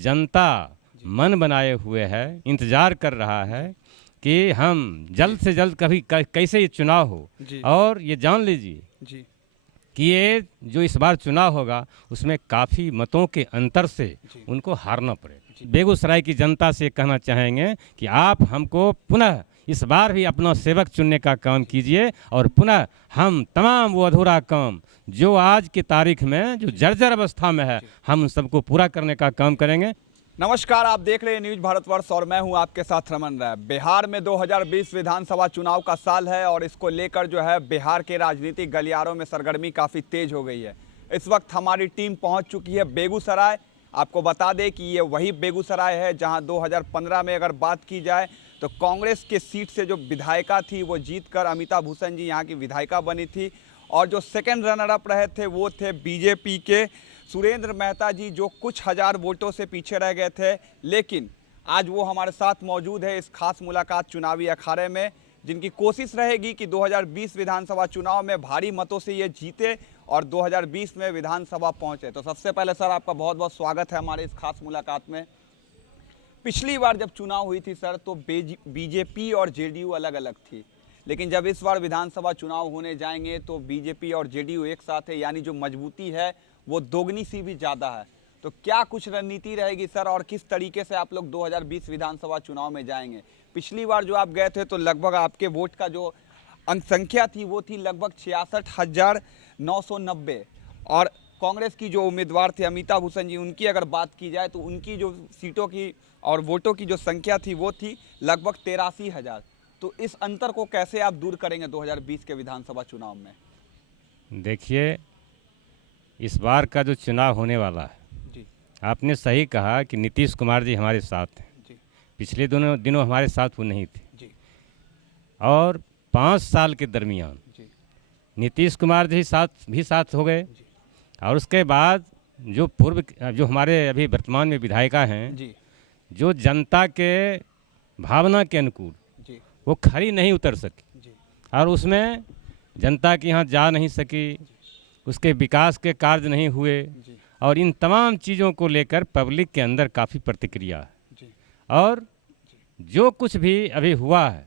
जनता मन बनाए हुए है, इंतज़ार कर रहा है कि हम जल्द से जल्द कभी कैसे ये चुनाव हो। और ये जान लीजिए कि ये जो इस बार चुनाव होगा उसमें काफ़ी मतों के अंतर से उनको हारना पड़ेगा। बेगूसराय की जनता से कहना चाहेंगे कि आप हमको पुनः इस बार भी अपना सेवक चुनने का काम कीजिए और पुनः हम तमाम वो अधूरा काम जो आज की तारीख में जो जर्जर अवस्था में है हम सबको पूरा करने का काम करेंगे। नमस्कार, आप देख रहे हैं न्यूज भारतवर्ष और मैं हूं आपके साथ रमन राय। बिहार में 2020 विधानसभा चुनाव का साल है और इसको लेकर जो है बिहार के राजनीतिक गलियारों में सरगर्मी काफ़ी तेज हो गई है। इस वक्त हमारी टीम पहुंच चुकी है बेगूसराय। आपको बता दें कि ये वही बेगूसराय है जहां 2015 में अगर बात की जाए तो कांग्रेस के सीट से जो विधायिका थी वो जीतकर अमिता भूषण जी यहाँ की विधायिका बनी थी और जो सेकेंड रनर अप रहे थे वो थे बीजेपी के सुरेंद्र मेहता जी, जो कुछ हजार वोटों से पीछे रह गए थे। लेकिन आज वो हमारे साथ मौजूद है इस खास मुलाकात चुनावी अखाड़े में, जिनकी कोशिश रहेगी कि 2020 विधानसभा चुनाव में भारी मतों से ये जीते और 2020 में विधानसभा पहुंचे। तो सबसे पहले सर आपका बहुत बहुत स्वागत है हमारे इस खास मुलाकात में। पिछली बार जब चुनाव हुई थी सर तो बीजेपी और जेडीयू अलग अलग थी, लेकिन जब इस बार विधानसभा चुनाव होने जाएंगे तो बीजेपी और जेडीयू एक साथ है, यानी जो मजबूती है वो दोगुनी सी भी ज़्यादा है। तो क्या कुछ रणनीति रहेगी सर और किस तरीके से आप लोग 2020 विधानसभा चुनाव में जाएंगे? पिछली बार जो आप गए थे तो लगभग आपके वोट का जो अंक संख्या थी वो थी लगभग 66,990 और कांग्रेस की जो उम्मीदवार थे अमिता भूषण जी, उनकी अगर बात की जाए तो उनकी जो सीटों की और वोटों की जो संख्या थी वो थी लगभग 83,000। तो इस अंतर को कैसे आप दूर करेंगे 2020 के विधानसभा चुनाव में? देखिए, इस बार का जो चुनाव होने वाला है जी, आपने सही कहा कि नीतीश कुमार जी हमारे साथ हैं जी। पिछले दिनों हमारे साथ वो नहीं थे जी। और 5 साल के दरमियान नीतीश कुमार जी साथ हो गए और उसके बाद जो हमारे अभी वर्तमान में विधायिका हैं जी, जो जनता के भावना के अनुकूल वो खरी नहीं उतर सकी और उसमें जनता के यहाँ जा नहीं सकी, उसके विकास के कार्य नहीं हुए और इन तमाम चीज़ों को लेकर पब्लिक के अंदर काफ़ी प्रतिक्रिया है और जो कुछ भी अभी हुआ है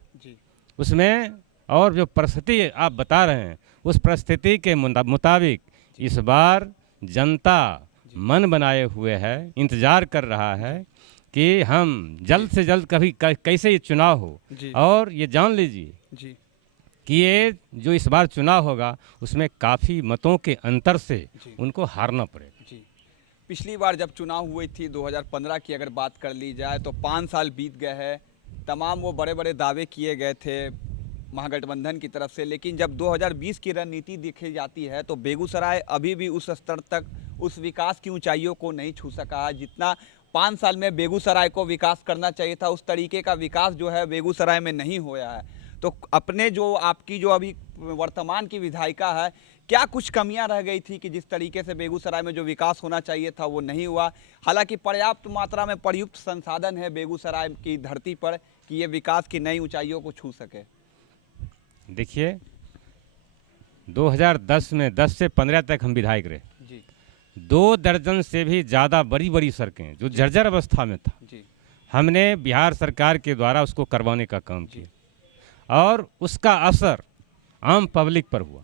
उसमें और जो परिस्थिति आप बता रहे हैं उस परिस्थिति के मुताबिक इस बार जनता मन बनाए हुए है, इंतज़ार कर रहा है कि हम जल्द से जल्द कभी कैसे ये चुनाव हो। और ये जान लीजिए कि ये जो इस बार चुनाव होगा उसमें काफ़ी मतों के अंतर से उनको हारना पड़ेगा जी। पिछली बार जब चुनाव हुई थी 2015 की अगर बात कर ली जाए तो 5 साल बीत गए हैं, तमाम वो बड़े बड़े दावे किए गए थे महागठबंधन की तरफ से, लेकिन जब 2020 की रणनीति देखी जाती है तो बेगूसराय अभी भी उस स्तर तक उस विकास की ऊंचाइयों को नहीं छू सका है जितना 5 साल में बेगूसराय को विकास करना चाहिए था। उस तरीके का विकास जो है बेगूसराय में नहीं होया है। तो अपने जो आपकी जो अभी वर्तमान की विधायिका है, क्या कुछ कमियां रह गई थी कि जिस तरीके से बेगूसराय में जो विकास होना चाहिए था वो नहीं हुआ? हालांकि पर्याप्त मात्रा में प्रयुक्त संसाधन है बेगूसराय की धरती पर कि ये विकास की नई ऊंचाइयों को छू सके। देखिए, 2010 में 10 से 15 तक हम विधायक रहे जी। 2 दर्जन से भी ज़्यादा बड़ी बड़ी सड़कें जो जर्जर अवस्था में था जी, हमने बिहार सरकार के द्वारा उसको करवाने का काम किया और उसका असर आम पब्लिक पर हुआ।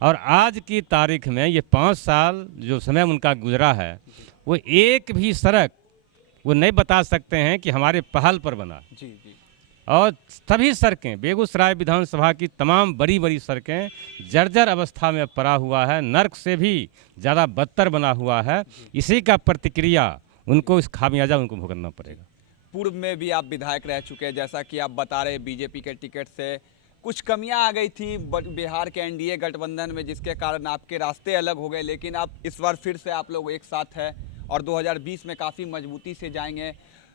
और आज की तारीख में ये 5 साल जो समय उनका गुजरा है वो एक भी सड़क वो नहीं बता सकते हैं कि हमारे पहल पर बना जी। और सभी सड़कें बेगूसराय विधानसभा की तमाम बड़ी बड़ी सड़कें जर्जर अवस्था में पड़ा हुआ है, नर्क से भी ज़्यादा बदतर बना हुआ है। इसी का प्रतिक्रिया उनको इस खामियाजा उनको भुगतना पड़ेगा। पूर्व में भी आप विधायक रह चुके हैं, जैसा कि आप बता रहे बीजेपी के टिकट से कुछ कमियां आ गई थी बिहार के एनडीए गठबंधन में जिसके कारण आपके रास्ते अलग हो गए, लेकिन अब इस बार फिर से आप लोग एक साथ हैं और 2020 में काफ़ी मजबूती से जाएंगे।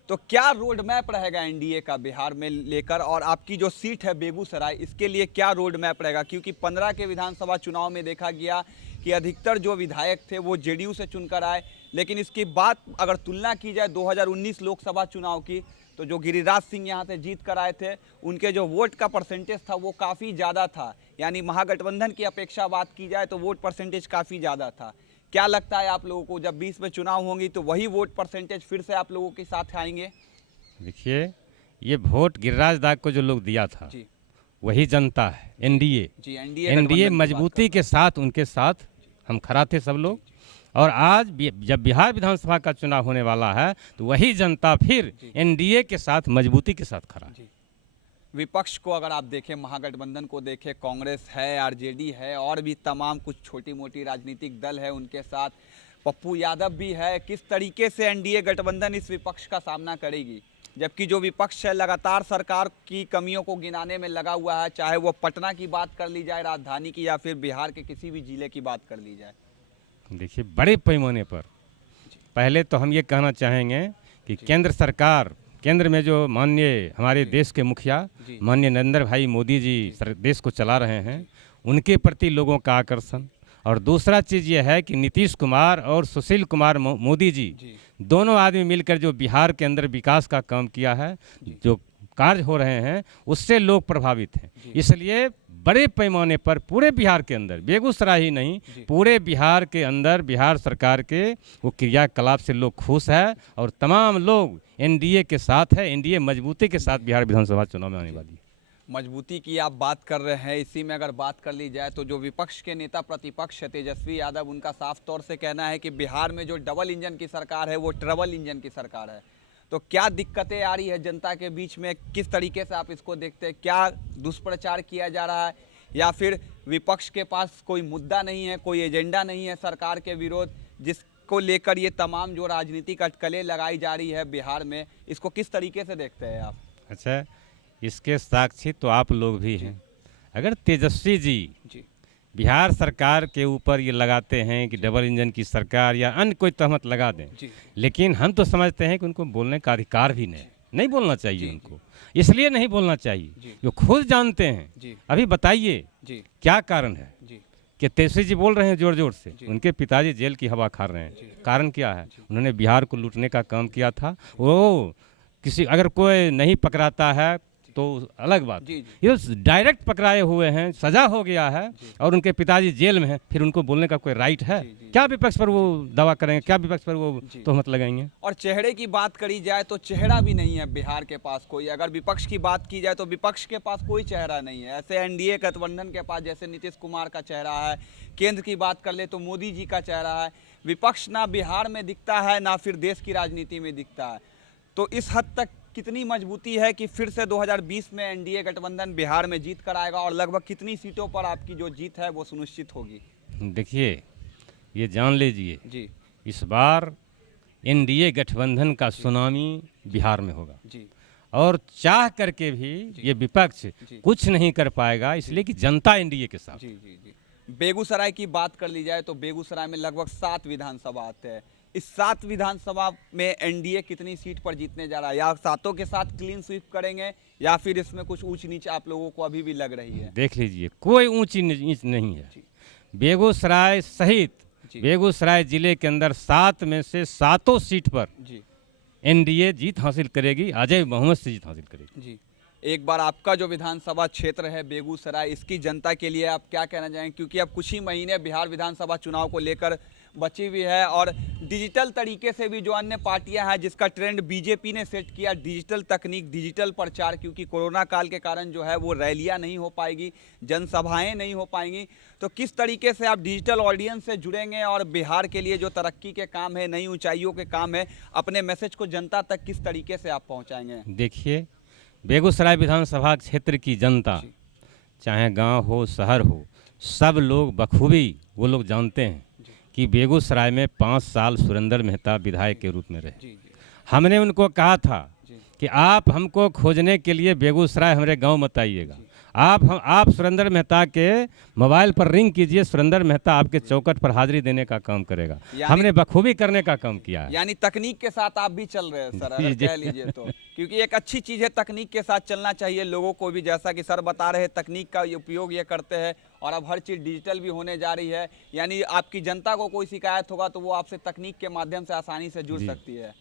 तो क्या रोड मैप रहेगा एनडीए का बिहार में लेकर और आपकी जो सीट है बेगूसराय इसके लिए क्या रोड मैप रहेगा? क्योंकि 15 के विधानसभा चुनाव में देखा गया कि अधिकतर जो विधायक थे वो जेडीयू से चुनकर आए, लेकिन इसकी बात अगर तुलना की जाए 2019 लोकसभा चुनाव की तो जो गिरिराज सिंह यहाँ से जीत कर आए थे उनके जो वोट का परसेंटेज था वो काफ़ी ज़्यादा था, यानी महागठबंधन की अपेक्षा बात की जाए तो वोट परसेंटेज काफ़ी ज़्यादा था। क्या लगता है आप लोगों को, जब 20 में चुनाव होंगी तो वही वोट परसेंटेज फिर से आप लोगों के साथ आएंगे? देखिए, ये वोट गिरिराज दाग को जो लोग दिया था जी वही जनता है। एनडीए जी, एनडीए एनडीए गठबंधन की बात मजबूती कर के साथ उनके साथ हम खड़ा थे सब लोग। और आज जब बिहार विधानसभा का चुनाव होने वाला है तो वही जनता फिर एनडीए के साथ मजबूती के साथ खड़ा है। जी। विपक्ष को अगर आप देखें, महागठबंधन को देखें, कांग्रेस है, आरजेडी है और भी तमाम कुछ छोटी मोटी राजनीतिक दल है, उनके साथ पप्पू यादव भी है। किस तरीके से एनडीए गठबंधन इस विपक्ष का सामना करेगी, जबकि जो विपक्ष है लगातार सरकार की कमियों को गिनाने में लगा हुआ है, चाहे वो पटना की बात कर ली जाए, राजधानी की, या फिर बिहार के किसी भी जिले की बात कर ली जाए? देखिए, बड़े पैमाने पर पहले तो हम ये कहना चाहेंगे कि केंद्र सरकार, केंद्र में जो माननीय हमारे देश के मुखिया माननीय नरेंद्र भाई मोदी जी देश को चला रहे हैं, उनके प्रति लोगों का आकर्षण। और दूसरा चीज़ ये है कि नीतीश कुमार और सुशील कुमार मोदी जी दोनों आदमी मिलकर जो बिहार के अंदर विकास का काम किया है, जो कार्य हो रहे हैं, उससे लोग प्रभावित हैं। इसलिए बड़े पैमाने पर पूरे बिहार के अंदर, बेगूसराय ही नहीं, पूरे बिहार के अंदर बिहार सरकार के वो क्रियाकलाप से लोग खुश है और तमाम लोग एनडीए के साथ है। एनडीए मजबूती के साथ बिहार विधानसभा चुनाव में आने वाली है। मजबूती की आप बात कर रहे हैं, इसी में अगर बात कर ली जाए तो जो विपक्ष के नेता प्रतिपक्ष है तेजस्वी यादव, उनका साफ तौर से कहना है कि बिहार में जो डबल इंजन की सरकार है वो ट्रबल इंजन की सरकार है। तो क्या दिक्कतें आ रही है जनता के बीच में, किस तरीके से आप इसको देखते हैं? क्या दुष्प्रचार किया जा रहा है, या फिर विपक्ष के पास कोई मुद्दा नहीं है, कोई एजेंडा नहीं है सरकार के विरोध, जिसको लेकर ये तमाम जो राजनीतिक अटकलें लगाई जा रही है बिहार में, इसको किस तरीके से देखते हैं आप? अच्छा, इसके साक्षी तो आप लोग भी हैं। अगर तेजस्वी जी बिहार सरकार के ऊपर ये लगाते हैं कि डबल इंजन की सरकार या अन्य कोई तहमत लगा दें, लेकिन हम तो समझते हैं कि उनको बोलने का अधिकार भी नहीं बोलना चाहिए उनको। इसलिए नहीं बोलना चाहिए जो खुद जानते हैं। अभी बताइए क्या कारण है कि तेजस्वी जी बोल रहे हैं जोर जोर से, उनके पिताजी जेल की हवा खा रहे हैं। कारण क्या है? उन्होंने बिहार को लूटने का काम किया था। वो किसी अगर कोई नहीं पकड़ाता है तो अलग बात, ये डायरेक्ट पकड़ाए हुए हैं, सजा हो गया है और उनके पिताजी जेल में हैं, फिर उनको बोलने का कोई राइट है? क्या विपक्ष पर वो दावा करेंगे? क्या विपक्ष पर वो तोहमत लगाएंगे? और चेहरे की बात करी जाए तो चेहरा भी नहीं है बिहार के पास कोई। अगर विपक्ष की बात की जाए तो विपक्ष के पास कोई चेहरा नहीं है। ऐसे एनडीए गठबंधन के पास जैसे नीतीश कुमार का चेहरा है, केंद्र की बात कर ले तो मोदी जी का चेहरा है। विपक्ष ना बिहार में दिखता है ना फिर देश की राजनीति में दिखता है। तो इस हद तक कितनी मजबूती है कि फिर से 2020 में एनडीए गठबंधन बिहार में जीत कर आएगा, और लगभग कितनी सीटों पर आपकी जो जीत है वो सुनिश्चित होगी? देखिए, ये जान लीजिए इस बार एनडीए गठबंधन का सुनामी बिहार में होगा और चाह करके भी ये विपक्ष कुछ नहीं कर पाएगा, इसलिए कि जनता एनडीए के साथ। बेगूसराय की बात कर ली जाए तो बेगूसराय में लगभग 7 विधानसभा आते हैं। इस 7 विधानसभा में एनडीए कितनी सीट पर जीतने जा रहा है? या सातों के साथ क्लीन स्वीप करेंगे या फिर इसमें कुछ ऊंच नीच आप लोगों को अभी भी लग रही है? देख लीजिए, कोई ऊंची नीच नहीं है। बेगूसराय सहित बेगूसराय जिले के अंदर 7 में से 7 सीट पर एनडीए जीत हासिल करेगी, अजय बहुमत से जीत हासिल करेगी। एक बार आपका जो विधानसभा क्षेत्र है बेगूसराय, इसकी जनता के लिए आप क्या कहना चाहेंगे? क्योंकि अब कुछ ही महीने बिहार विधानसभा चुनाव को लेकर बची हुई है और डिजिटल तरीके से भी जो अन्य पार्टियां हैं, जिसका ट्रेंड बीजेपी ने सेट किया, डिजिटल तकनीक, डिजिटल प्रचार, क्योंकि कोरोना काल के कारण जो है वो रैलियां नहीं हो पाएगी, जनसभाएं नहीं हो पाएंगी। तो किस तरीके से आप डिजिटल ऑडियंस से जुड़ेंगे और बिहार के लिए जो तरक्की के काम है, नई ऊंचाइयों के काम है, अपने मैसेज को जनता तक किस तरीके से आप पहुँचाएंगे? देखिए, बेगूसराय विधानसभा क्षेत्र की जनता, चाहे गांव हो शहर हो, सब लोग बखूबी वो लोग जानते हैं कि बेगूसराय में 5 साल सुरेंद्र मेहता विधायक के रूप में रहे। हमने उनको कहा था कि आप हमको खोजने के लिए बेगूसराय हमारे गांव मत आइएगा, आप सुरेंद्र मेहता के मोबाइल पर रिंग कीजिए, सुरेंद्र मेहता आपके चौकट पर हाजिरी देने का काम करेगा। हमने बखूबी करने का काम किया है। यानी तकनीक के साथ आप भी चल रहे हैं सर, अगर कह लीजिए तो, क्योंकि एक अच्छी चीज़ है, तकनीक के साथ चलना चाहिए लोगों को भी। जैसा कि सर बता रहे हैं, तकनीक का उपयोग ये करते हैं और अब हर चीज़ डिजिटल भी होने जा रही है। यानी आपकी जनता को कोई शिकायत होगा तो वो आपसे तकनीक के माध्यम से आसानी से जुड़ सकती है।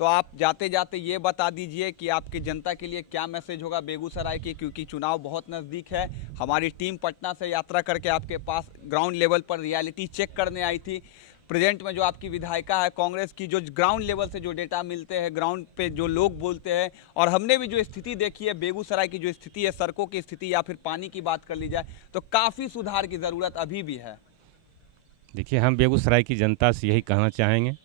तो आप जाते जाते ये बता दीजिए कि आपकी जनता के लिए क्या मैसेज होगा बेगूसराय की, क्योंकि चुनाव बहुत नज़दीक है। हमारी टीम पटना से यात्रा करके आपके पास ग्राउंड लेवल पर रियलिटी चेक करने आई थी। प्रेजेंट में जो आपकी विधायिका है कांग्रेस की, जो ग्राउंड लेवल से जो डेटा मिलते हैं, ग्राउंड पे जो लोग बोलते हैं, और हमने भी जो स्थिति देखी है बेगूसराय की, जो स्थिति है सड़कों की स्थिति या फिर पानी की बात कर ली जाए, तो काफ़ी सुधार की ज़रूरत अभी भी है। देखिए, हम बेगूसराय की जनता से यही कहना चाहेंगे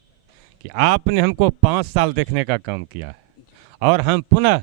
कि आपने हमको 5 साल देखने का काम किया है, और हम पुनः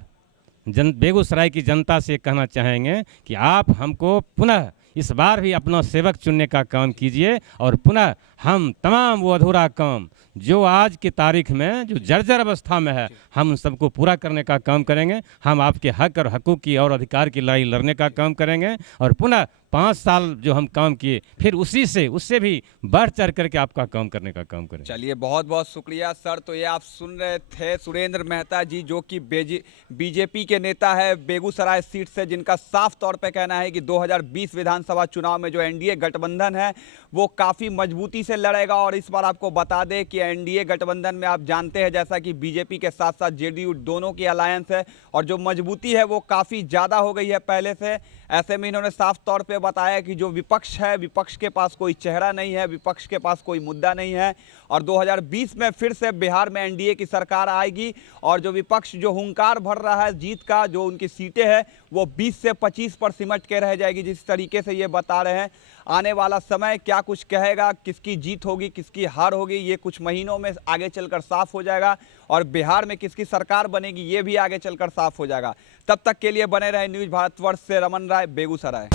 बेगूसराय की जनता से कहना चाहेंगे कि आप हमको पुनः इस बार भी अपना सेवक चुनने का काम कीजिए, और पुनः हम तमाम वो अधूरा काम जो आज की तारीख में जो जर्जर अवस्था में है, हम उन सबको पूरा करने का काम करेंगे। हम आपके हक और हकूक़ की और अधिकार की लड़ाई लड़ने का काम करेंगे, और पुनः 5 साल जो हम काम किए फिर उससे भी बढ़ चढ़ करके आपका काम करने का काम करेंगे। चलिए, बहुत बहुत शुक्रिया सर। तो ये आप सुन रहे थे सुरेंद्र मेहता जी, जो कि बीजेपी के नेता है बेगूसराय सीट से, जिनका साफ तौर पे कहना है कि 2020 विधानसभा चुनाव में जो एनडीए गठबंधन है वो काफ़ी मजबूती से लड़ेगा। और इस बार आपको बता दें कि एनडीए गठबंधन में आप जानते हैं जैसा कि बीजेपी के साथ साथ जेडीयू दोनों की अलायंस है, और जो मजबूती है वो काफ़ी ज़्यादा हो गई है पहले से। ऐसे में इन्होंने साफ तौर पे बताया कि जो विपक्ष है, विपक्ष के पास कोई चेहरा नहीं है, विपक्ष के पास कोई मुद्दा नहीं है, और 2020 में फिर से बिहार में एनडीए की सरकार आएगी। और जो विपक्ष जो हुंकार भर रहा है जीत का, जो उनकी सीटें हैं वो 20 से 25 पर सिमट के रह जाएगी, जिस तरीके से ये बता रहे हैं। आने वाला समय क्या कुछ कहेगा, किसकी जीत होगी किसकी हार होगी, ये कुछ महीनों में आगे चलकर साफ हो जाएगा, और बिहार में किसकी सरकार बनेगी ये भी आगे चलकर साफ हो जाएगा। तब तक के लिए बने रहे न्यूज़ भारतवर्ष से रमन राय, बेगूसराय।